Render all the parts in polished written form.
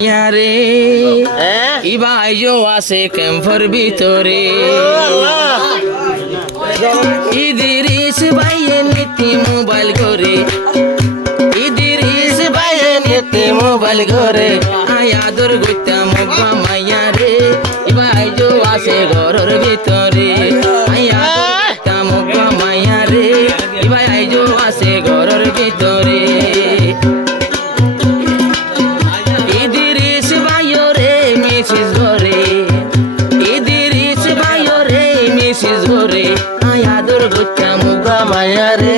ইয়ারে ইবাইজো আছে ক্যাম্পের ভিতরে ইদিরিস ভাইয়ে নিতি মোবাইল করে ইদিরিস ভাইয়ে নিতি মোবাইল করে আয়াদর গইতা মব্বা মাইয়া রে ইবাইজো আছে ঘরের ভিতরে আয়াদর গইতা মব্বা মাইয়া রে ইবাইজো আছে ঘরের ভিতরে আয়াদর গইতা মুগা মায়া রে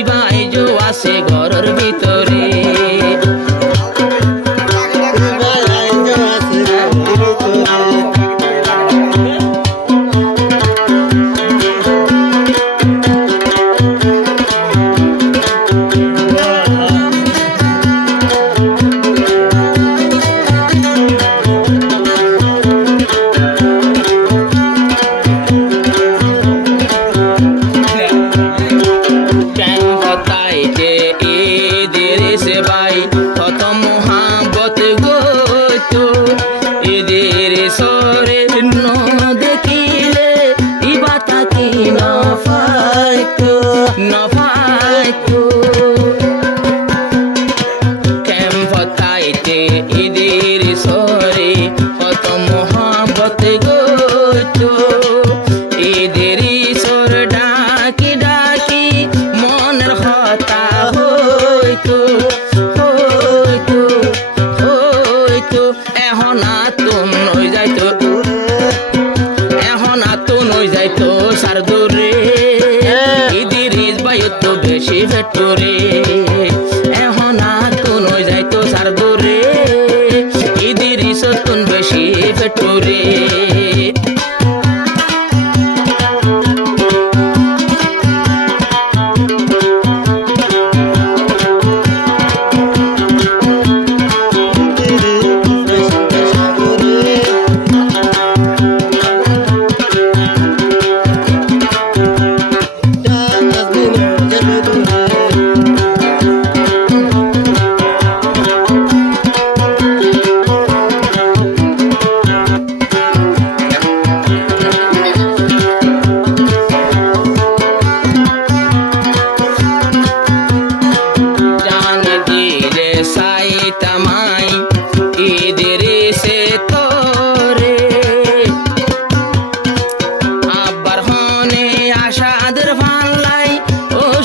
ইবাইজো আছে ঘরের ভিতরে বেশি ভেটরে এখন আতুন হয়ে যাইতো সার দূরে ইদিরিস তুন বেশি ভেটরে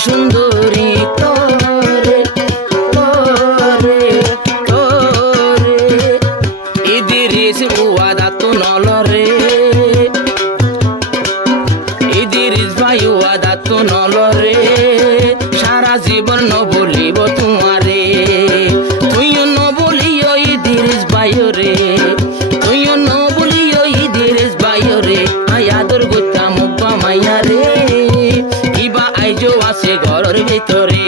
সুন্দরী তোরে তোরে তোরে ইদিরিস ওয়াদা তো নলরে ইদিরিস ভাই ওয়াদা তো নলরে সারা জীবন ন বলিব তোমারে তুইও ন বলিও ইদিরিস ভাইও রে তুইও ন বলিও ইদিরিস ভাইও রে আয়াদর গইতা মুব্বা মাইয়া রে ইবা আইজো আছে ঘরের ভিতরে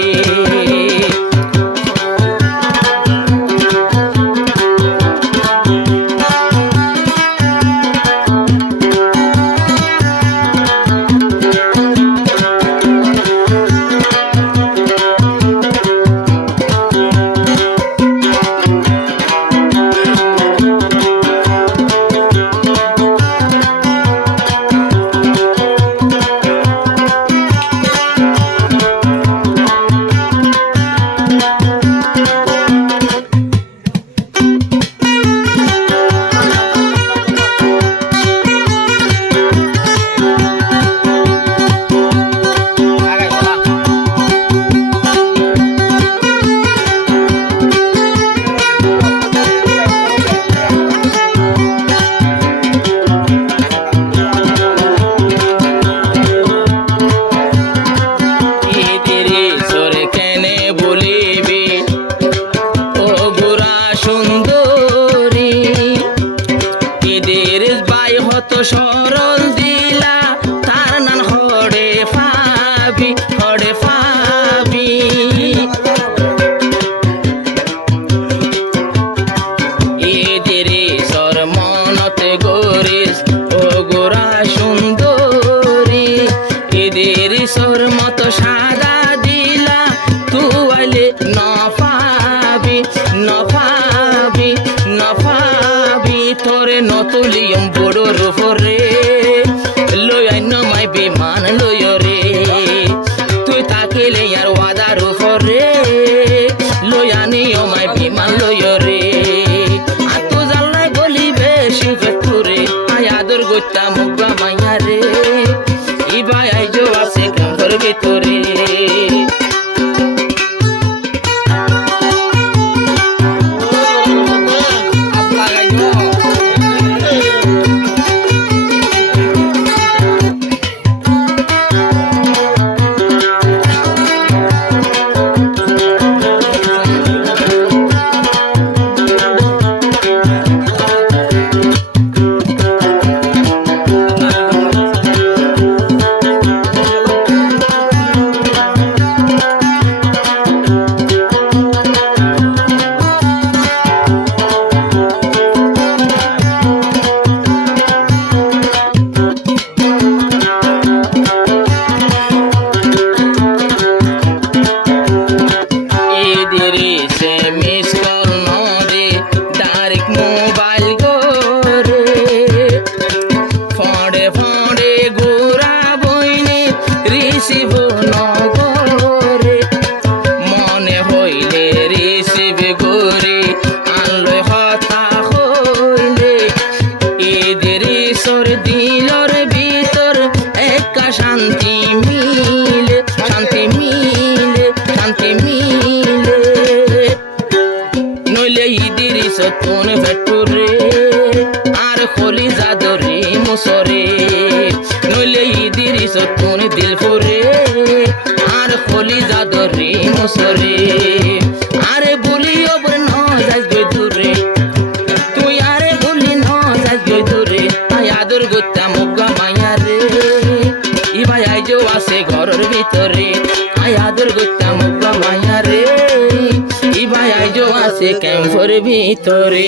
সরল দিলা তার নান হড়ে ফাবি হড়ে ফাবি এদেরে সর মনতে গরিস ও গোরা সুন্দরী এদের সর মতো সাদা দিলা তুয়ালে ন ফাবি ন ফাবি ন নতুলিয়ম বড়োর উপরে লই আইন মাই বিমান লই রে তুই তাকিলে আর ওয়াদার উপরে লই আনি মাই বিমান লই রে আর তু জানলাই বলিবে শিবপুরে আয়াদর গোটা মুগা মাইয়া রে ইবাই আইজো আছে কামর ভিতরে শান্তি মিলে শান্তি মিলে শান্তি মিলে নইলে ইদিরিস তুন ভেটুরে আর খলি জাদরে মুসরে নইলে ইদিরিস তুন দিলপুরে আর খলি জাদরে মুসরে আরে বলি ওপর ন যাই গই দূরে তুই আরে বলি ন যাই গই দূরে আয়াদর গোটা মুগা মাইয়া রে ইবাই আইজো আছে ঘরের ভিতরে আয়াদর গোটা মুগা মাইয়া রে ইবাই আইজো আছে ক্যাম্পের ভিতরে।